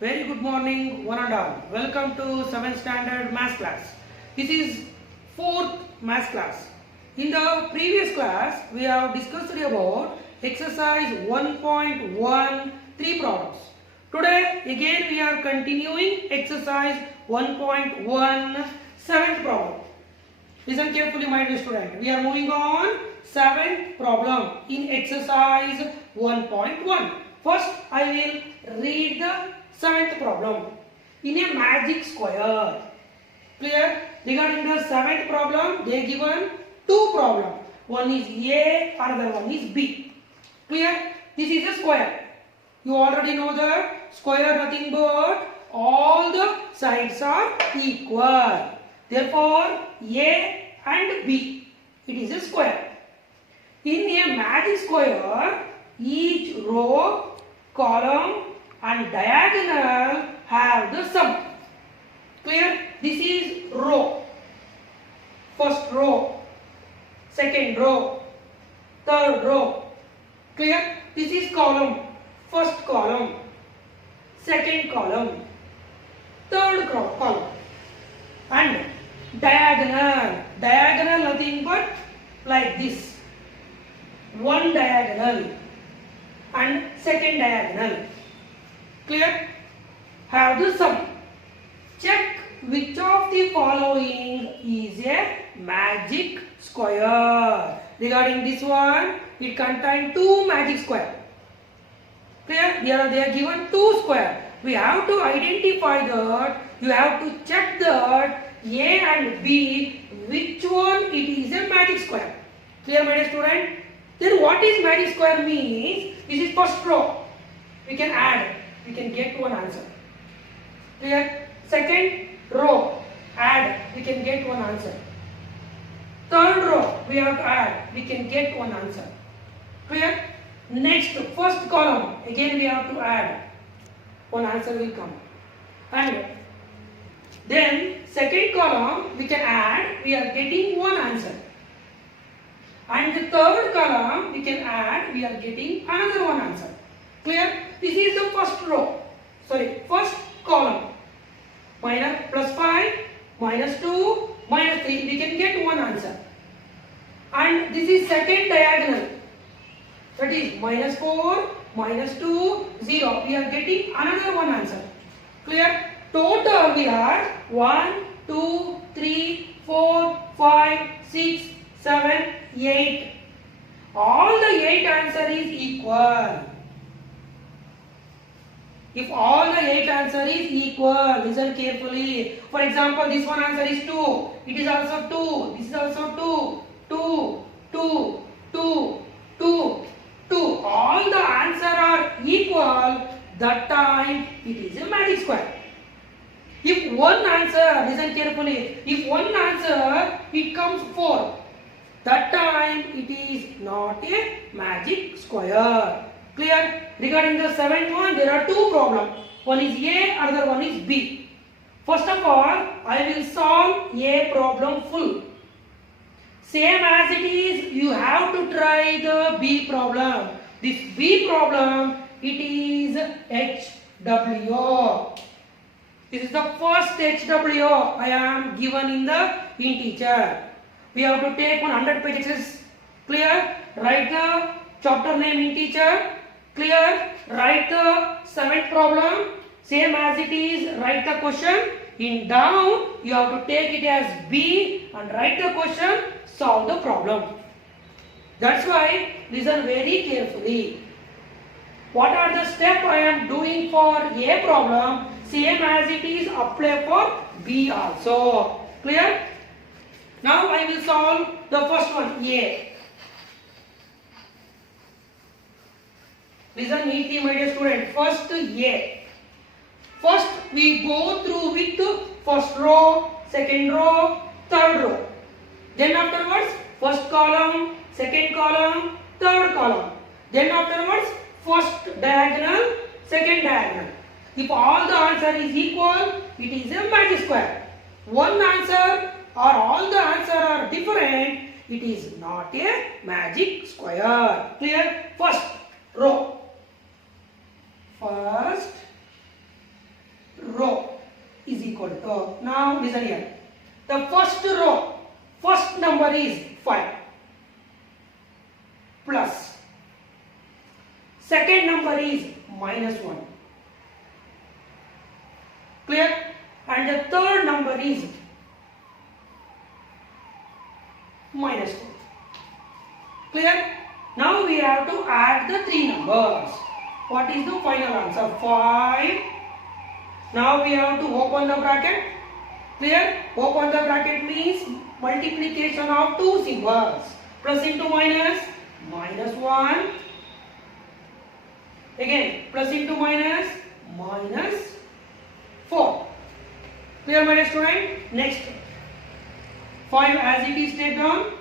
Very good morning, one and all. Welcome to 7th standard math class. This is 4th math class. In the previous class, we have discussed about exercise 1.13 problems. Today, again, we are continuing exercise 1.1 7th problem. Listen carefully, my dear student. We are moving on 7th problem in exercise 1.1. First, I will read the 7th problem in a magic square. Clear? Regarding the 7th problem, they given two problems. One is A, another one is B. Clear? This is a square. You already know that square nothing but all the sides are equal. Therefore, A and B, it is a square. In a magic square, each row, column and diagonal have the sum. Clear? This is row. First row, second row, third row. Clear? This is column. First column, second column, third column. And diagonal. Diagonal nothing but like this. One diagonal and second diagonal. Clear? Have the sum. Check which of the following is a magic square. Regarding this one, it contains two magic square. Clear? They are given two square. We have to identify that. You have to check that A and B, which one it is a magic square. Clear, my dear student? Then what is magic square means? This is first row. We can add. We can get one answer. Clear? Second row, add. We can get one answer. Third row, we have to add. We can get one answer. Clear? Next, first column, again we have to add. One answer will come. And then second column, we can add. We are getting one answer. And the third column, we can add. We are getting another one answer. Clear? This is the first row. First column. Plus 5, minus 2, minus 3. We can get one answer. And this is second diagonal. That is minus 4, minus 2, 0. We are getting another one answer. Clear? Total we are 1, 2, 3, 4, 5, 6, 7, 8. All the 8 answer is equal. If all the 8 answer is equal, listen carefully. For example, this one answer is 2. It is also 2. This is also 2. 2, 2, 2, 2, 2. All the answer are equal. That time it is a magic square. If one answer, listen carefully. If one answer it comes 4. That time it is not a magic square. Clear? Regarding the 7th one, there are two problems. One is A, another one is B. First of all, I will solve A problem full. Same as it is, you have to try the B problem. This B problem, it is HWO. This is the first HWO I am given in the integer. We have to take 100 pages. Clear? Write the chapter name integer. Clear? Write the 7th problem. Same as it is, write the question. In down, you have to take it as B and write the question, solve the problem. That's why, listen very carefully. What are the steps I am doing for A problem? Same as it is, apply for B also. Clear? Now I will solve the first one, A. Listen neatly, my dear student. First A. First we go through with first row, second row, third row. Then afterwards, first column, second column, third column. Then afterwards, first diagonal, second diagonal. If all the answer is equal, it is a magic square. One answer or all the answer are different, it is not a magic square. Clear? First row. First equal to, now listen here. The first row, first number is 5 plus. Second number is minus 1. Clear? And the third number is minus 2. Clear? Now we have to add the three numbers. What is the final answer? 5. Now we have to open the bracket. Clear? Open the bracket means multiplication of two symbols. Plus into minus, minus 1. Again, plus into minus, minus 4. Clear, my dear student? Next, 5 as it is take down.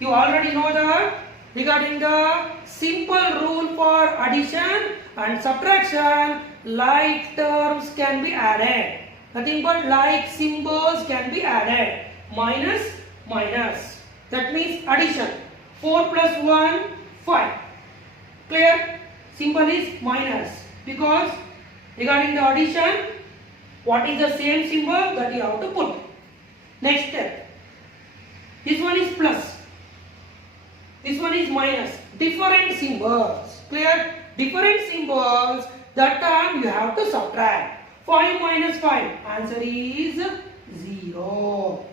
You already know that regarding the simple rule for addition and subtraction, like terms can be added. Nothing but like symbols can be added. Minus, minus. That means addition. 4 plus 1, 5. Clear? Symbol is minus. Because regarding the addition, what is the same symbol that you have to put? Next step. This one is plus. This one is minus. Different symbols. Clear? Different symbols. That time you have to subtract. 5 minus 5. Answer is 0.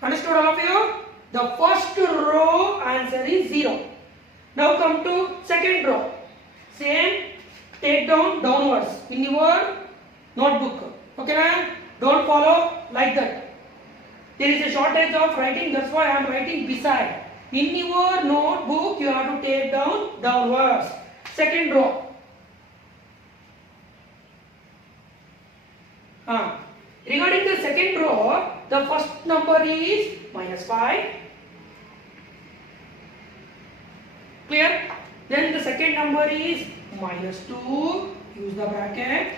Understood all of you? The first row answer is 0. Now come to second row. Same. Take down downwards in your notebook. Okay, man? Don't follow like that. There is a shortage of writing. That's why I am writing beside. In your notebook, you have to take down downwards. Second row. Regarding the second row, the first number is minus 5. Clear? Then the second number is minus 2. Use the bracket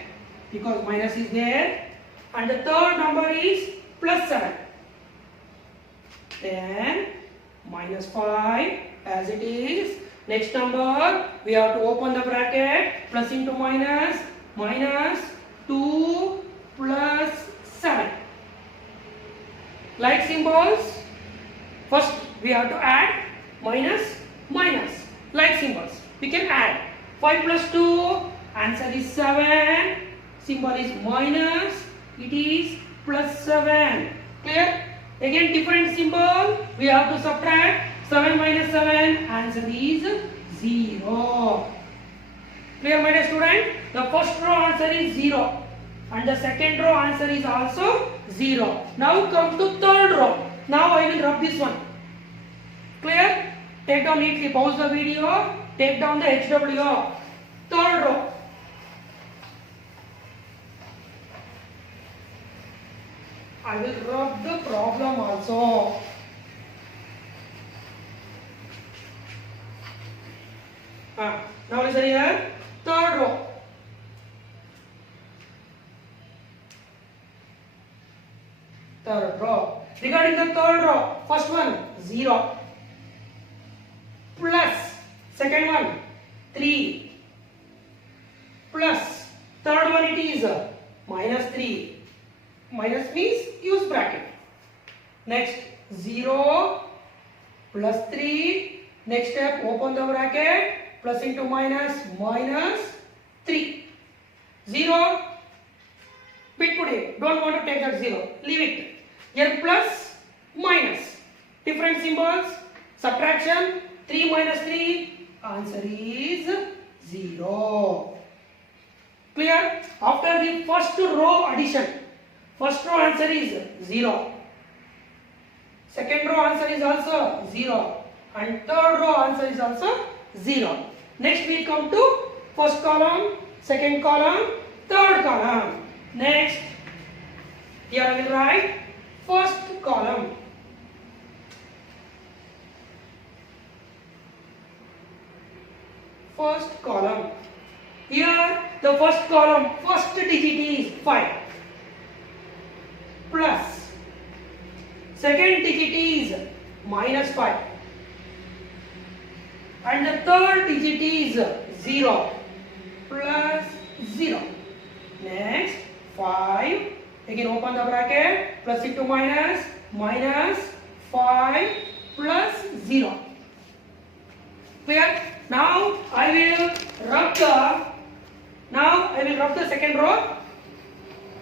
because minus is there. And the third number is plus 7. Then minus 5 as it is. Next number, we have to open the bracket. Plus into minus, minus 2 plus 7. Like symbols, first we have to add minus, minus. Like symbols, we can add. 5 plus 2, answer is 7. Symbol is minus, it is plus 7. Clear? Again different symbol, we have to subtract. 7 minus 7, answer is 0. Clear, my dear student? The first row answer is 0. And the second row answer is also 0. Now come to third row. Now I will rub this one. Clear? Take down neatly, pause the video, take down the HWO. Third row. I will rub the problem also. Now listen here. Third row. Third row. Regarding the third row, first one 0 plus second one 3 plus third one it is minus 3. Minus means use bracket. Next 0 plus 3. Next step, open the bracket. Plus into minus, minus 3. 0. Bit put it. Don't want to take that 0. Leave it. Here plus, minus. Different symbols. Subtraction. 3 minus 3. Answer is 0. Clear? After the first row addition. First row answer is 0. Second row answer is also 0. And third row answer is also 0. Next we come to first column, second column, third column. Next, here I will write first column. First column. Here the first column, first digit is 5. Plus, second digit is minus 5. And the third digit is 0 plus 0. Next 5 Again open the bracket, plus into minus, minus 5 plus 0. Clear? Now I will rub the second row.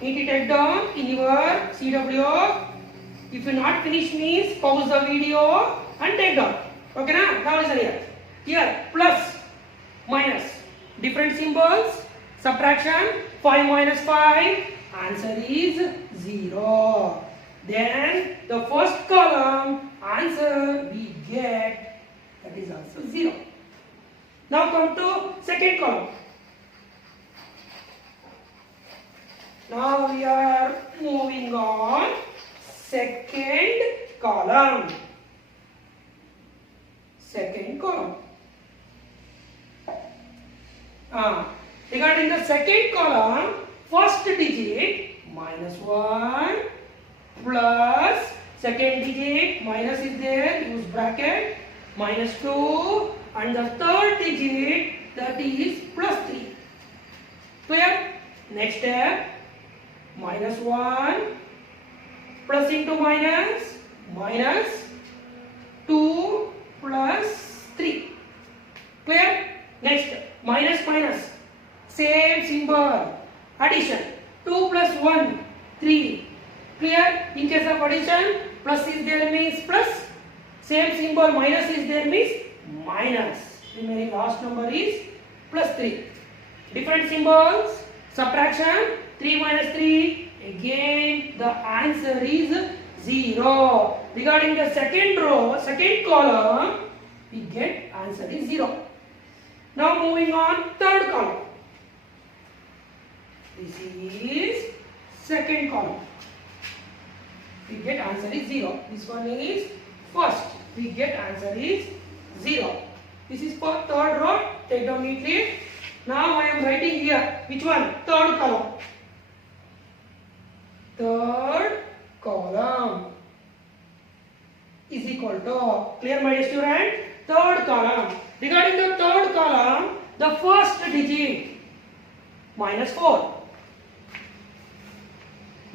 Need to take down in your CWO. If you not finish means pause the video and take down. Okay na? Now listen here. Here plus, minus, different symbols, subtraction, 5 minus 5, answer is 0. Then the first column answer we get, that is also 0. Now come to second column. Now we are moving on second column. Second column. Regarding the second column, first digit minus 1 plus second digit minus is there, use bracket, minus 2 and the third digit that is plus 3. Clear? Next step, minus 1 plus into minus, minus 2 plus 3. Clear? Next, minus minus, same symbol, addition, 2 plus 1, 3. Clear? In case of addition, plus is there means plus, same symbol minus is there means minus. Remaining last number is plus 3. Different symbols, subtraction, 3 minus 3, again the answer is 0. Regarding the second row, second column, we get answer is 0. Now moving on third column. This is second column. We get answer is 0. This one is first. We get answer is 0. This is for third row. Take down neatly. Now I am writing here. Which one? Third column. Third column is equal to, clear my dear student? Third column. Regarding the third column, the first digit minus 4.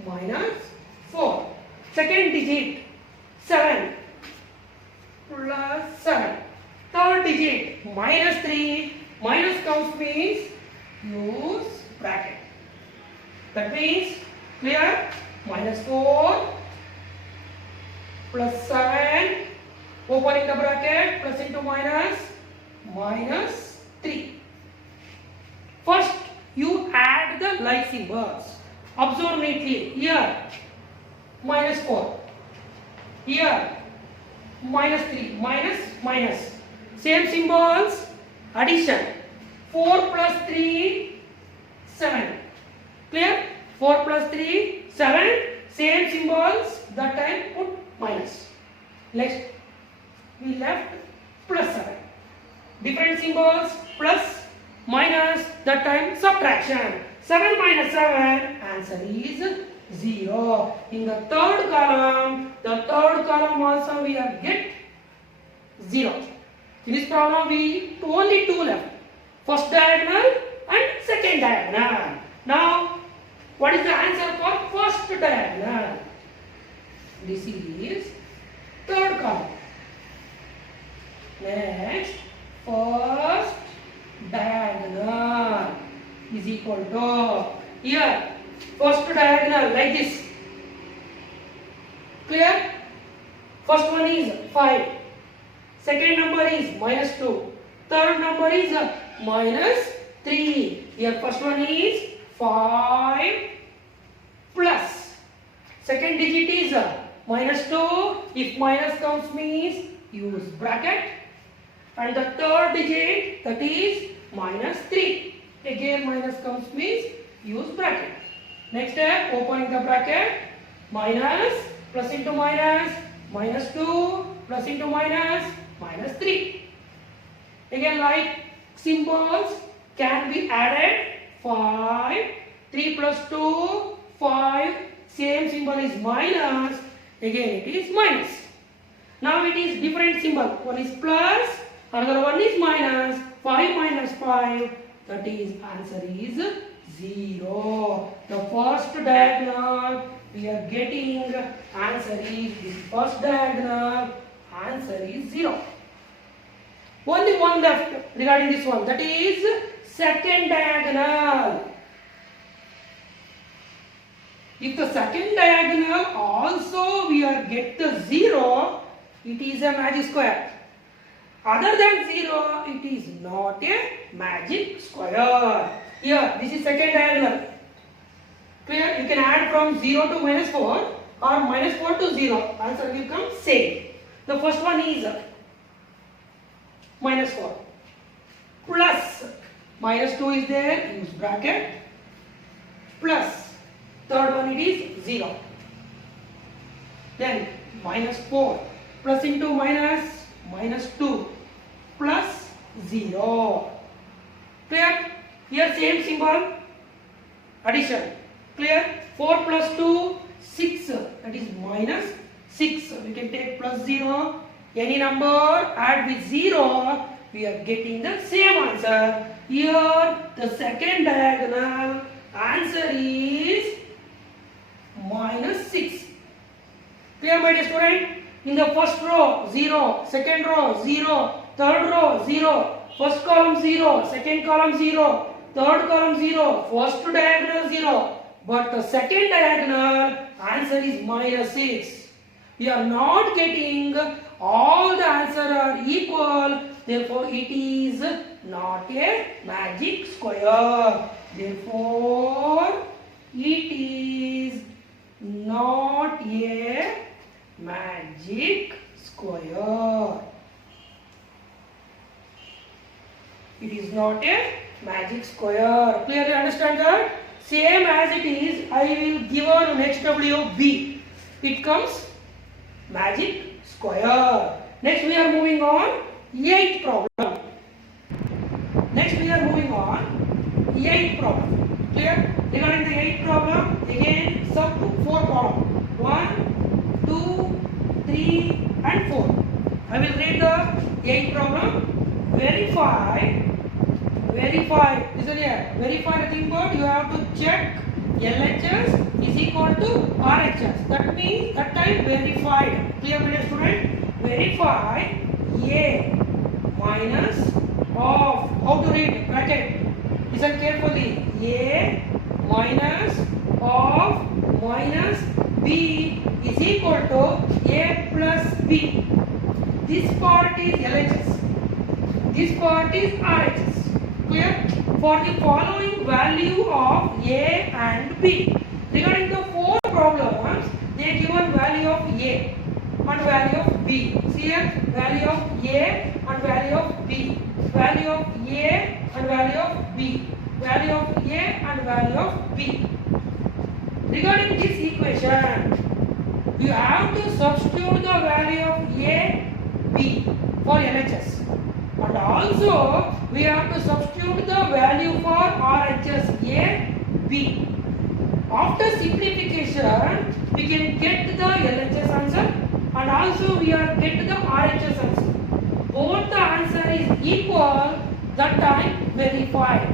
Minus 4. Second digit 7 plus 7. Third digit minus 3. Minus comes means use bracket. That means clear? Minus 4 plus 7, opening the bracket, plus into minus, minus 3. First, you add the like symbols. Observe neatly. Here, minus 4. Here, minus 3. Minus, minus. Same symbols, addition. 4 plus 3, 7. Clear? 4 plus 3, 7. Same symbols, that time put minus. Next, we left plus 7. Different symbols, plus, minus, that time subtraction. 7 minus 7, answer is 0. In the third column also we have get 0. In this problem we only 2 left. First diagonal and second diagonal. Now, what is the answer for first diagonal? This is third column. Next, first diagonal is equal to, here, first diagonal like this. Clear? First one is 5. Second number is minus 2. Third number is minus 3. Here first one is 5 plus. Second digit is minus 2. If minus comes means use bracket. And the third digit, that is minus 3. Again minus comes means use bracket. Next step, opening the bracket, minus, plus into minus, minus 2, plus into minus, minus 3. Again like symbols can be added. 5, 3 plus 2, 5, same symbol is minus, again it is minus. Now it is different symbol, one is plus, another one is minus, 5 minus 5, that is answer is 0. The first diagonal, we are getting answer is the first diagonal, answer is 0. Only one left regarding this one, that is second diagonal. If the second diagonal also we are get the 0, it is a magic square. Other than 0, it is not a magic square. Here, this is second diagonal. Clear? You can add from 0 to -4 or -4 to 0. Answer will come same. The first one is -4 plus -2 is there, use bracket, plus third one it is 0. Then -4 plus into -2 plus 0. Clear? Here same symbol, addition. Clear? 4 plus 2, 6. That is -6. We can take plus 0. Any number add with 0, we are getting the same answer. Here the second diagonal answer is -6. Clear, my dear student? In the first row 0, second row 0, third row 0, first column 0, second column 0, third column 0, first diagonal 0. But the second diagonal answer is -6. We are not getting all the answer are equal, therefore it is not a magic square. Therefore it is not a magic square. It is not a magic square. Clearly understand that? Same as it is, I will give on HWB. It comes magic square. Next we are moving on 8th problem. Next we are moving on 8th problem. Clear? Regarding the 8th problem, again sub to 4 column. 1, 2, 3 and 4. I will read the 8th problem. Listen here. Verify the thing called, you have to check LHS is equal to RHS. That means that time verified. Clear, my dear student? Verify A minus of, how to read? Bracket. Listen carefully. A minus of minus B is equal to A plus B. This part is LHS. This part is RHS. Clear? For the following value of A and B. Regarding the 4 problems, they given value of A and value of B. See here, value of A and value of B. Value of A and value of B. Value of A and value of B. Regarding this equation, you have to substitute the value of A, B for LHS. And also, we have to substitute the value for RHS A, B. After simplification, we can get the LHS answer and also we are get the RHS answer. Both the answer is equal, that time verified.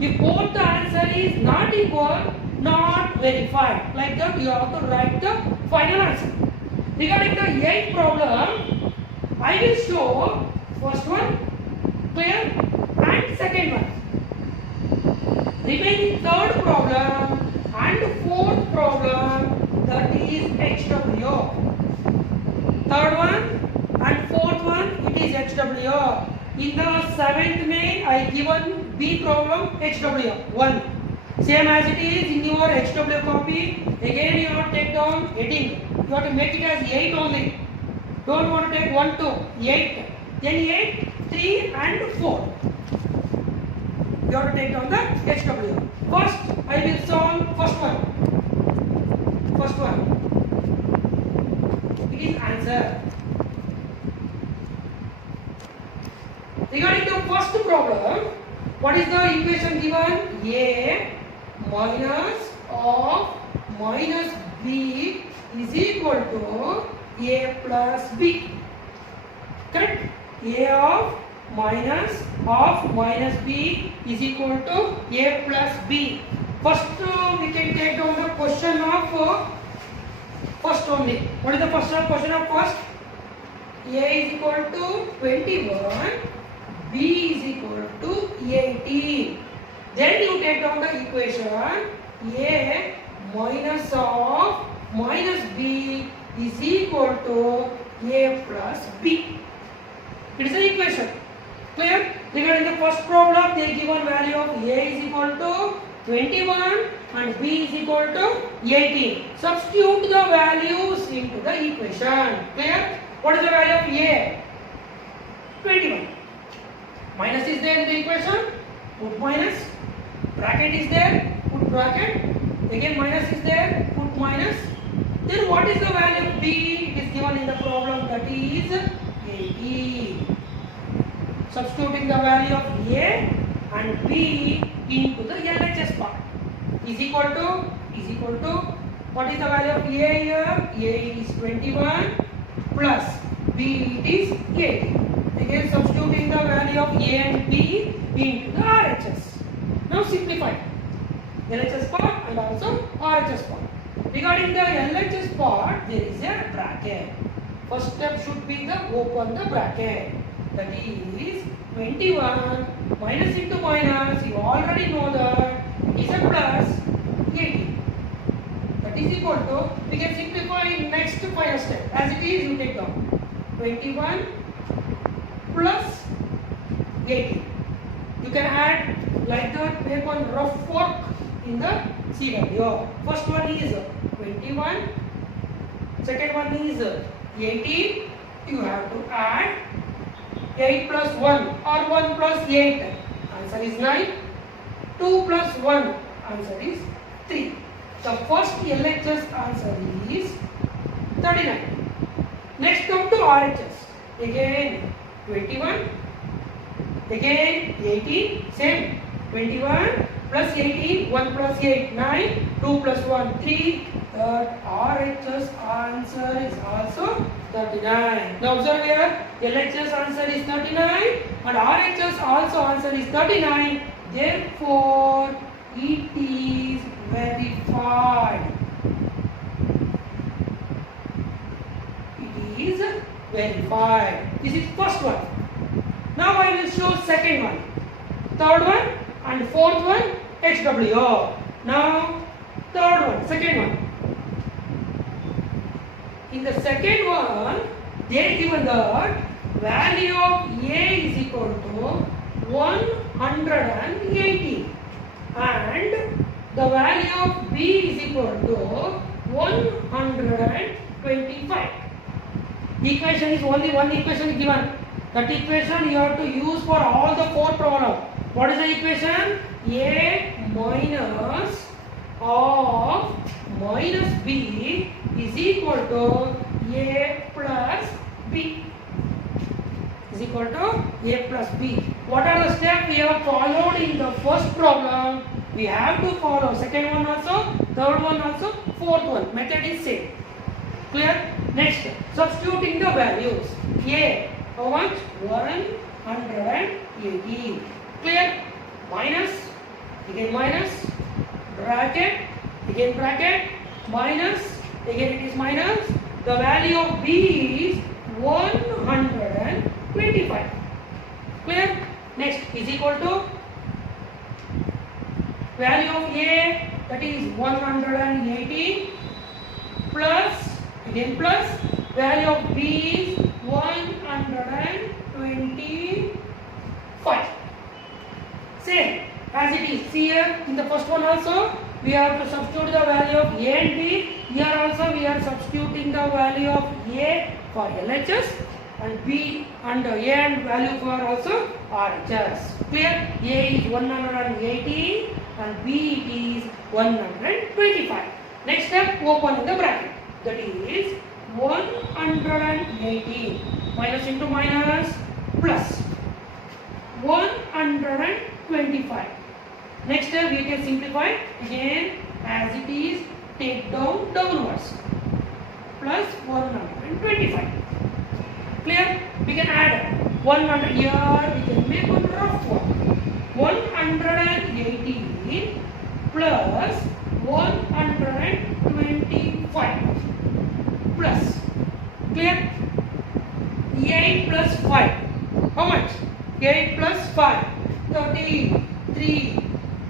If both the answer is not equal, not verified. Like that, you have to write the final answer. Regarding the 8th problem, I will show first one, clear, and second one. Remaining third problem and fourth problem, that is HW. Third one and fourth one, it is HW. In the 7th May, I given B problem HW 1. Same as it is in your HW copy. Again you have to take down heading. You have to make it as 8 only. Don't want to take 1, 2, 8. Then 8, 3 and 4. You have to take down the HW. First, I will solve first one. First one. It is answer. Regarding the first problem, what is the equation given? A minus of minus B is equal to A plus B. Correct? A of minus B is equal to A plus B. First also we can take down the question of first only. What is the first question of first? A is equal to 21, B is equal to 18. Then you take down the equation A minus of minus B is equal to A plus B. It is the equation. Clear? Regarding the first problem, they given value of A is equal to 21 and B is equal to 18. Substitute the values into the equation. Clear? What is the value of A? 21. Minus is there in the equation. Put minus. Bracket is there. Put bracket. Again minus is there. Put minus. Then what is the value of B? It is given in the problem, that is 18. Substituting the value of A and B into the LHS part. Is equal to what is the value of A here? A is 21 plus B it is 18. Again substituting the value of A and B into the RHS. Now simplify LHS part and also RHS part. Regarding the LHS part, there is a bracket. First step should be the open the bracket. That is 21 minus into minus. You already know that it is a plus 18. That is equal to, we can simplify in next final step. As it is, you take down 21 plus 18. You can add like that, make one rough work in the CW. First one is 21, second one is 18. You have to add 8 plus 1 or 1 plus 8. Answer is 9. 2 plus 1. Answer is 3. The first LHS answer is 39. Next come to RHS. Again 21. Again 18. Same. 21 plus 18. 1 plus 8. 9. 2 plus 1. 3. Third RHS answer is also 39. Now observe here. LHS answer is 39 and RHS also answer is 39. Therefore, it is verified. It is verified. This is first one. Now I will show second one, third one and fourth one HWO. Now third one, second one. In the second one, they given the value of A is equal to 180 and the value of B is equal to 125. Equation is only one equation given. That equation you have to use for all the four problems. What is the equation? A minus of minus B is equal to A plus B. Is equal to A plus B. What are the steps we have followed in the first problem? We have to follow second one also, third one also, fourth one. Method is same. Clear? Next, substituting the values. A, how much? 180. Clear? Minus, again minus, bracket, again bracket, minus, again it is minus. The value of B is 125. Clear? Next is equal to value of A, that is 180 plus, again plus, value of B is 125. Same as it is. See here in the first one also we have to substitute the value of A and B. Here also we are substituting the value of A for LHS and B and A and value for also RHS. Clear? A is 180 and B is 125. Next step, open the bracket. That is 180 minus into minus plus 125. Next step we can simplify again as it is, take down downwards plus 125. Clear? We can add 100 here, we can make one rough one. 180 plus 125 plus, clear? 8 plus 5, how much? 8 plus 5, 33,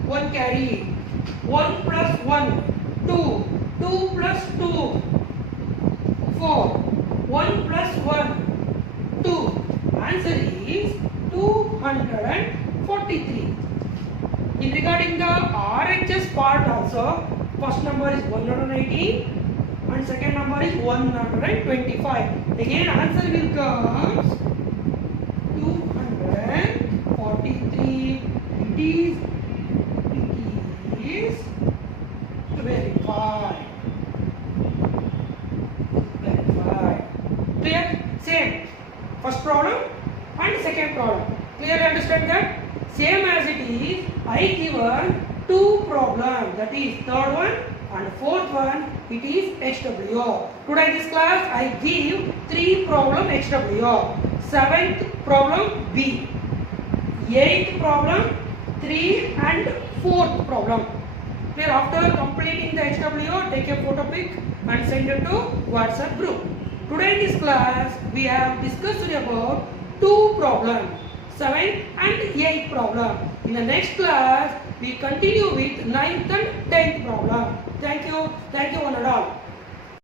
1 carry, 1 plus 1, 2, 2 plus 2, 4, 1 plus 1, 2. Answer is 243. In regarding the RHS part also, first number is 118 and second number is 125. Again answer will come 243. It is verify. Clear? Same. First problem and second problem. Clearly understand that? Same as it is, I given two problems, that is third one and fourth one, it is HWO. Today in this class I give 3 problem HWO, 7th problem B, 8th problem 3 and 4th problem. Clear? After completing the HWO, take a photo pic and send it to WhatsApp group. Today in this class we have discussed about 2 problems, 7th and 8th problem. In the next class we continue with 9th and 10th problem. Thank you one and all.